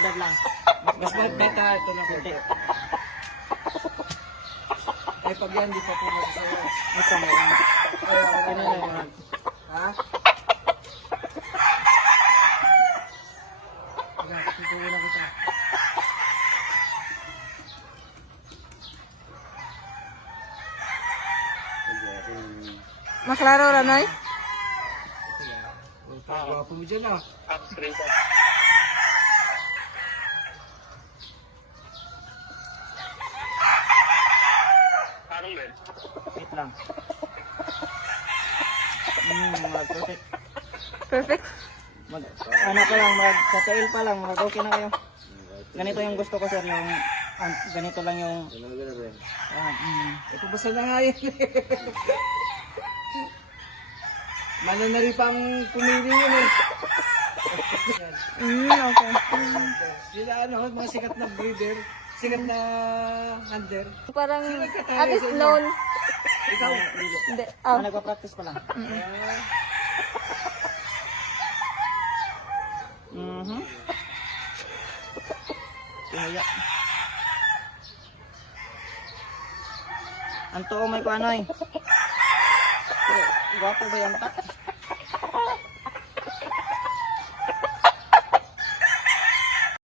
edad lang. Mas bata, ito lang konti. Eh, pag yan, di pa pumunta sa'yo. Ito meron. Okay na lang. Ha? Wala, tutuwa na kita. Maklaro ra noy. Gwapo mo dyan ah. Wait lang. Perfect. Perfect. Ano pa lang, sa pa lang, okay na kayo. Ganito yung gusto ko sir, yung ganito lang yung Ito basta na nga yun. Mananari pang pumili yun eh. Okay. Sila ano, mga sikat na breeder, sikat na hunter. Parang nagkatayo at least sa inyo? known. Ikaw, Hindi. nagpa-practice pa lang. Pinaya. Anto may kuanoy. Gwapo ba yan ta?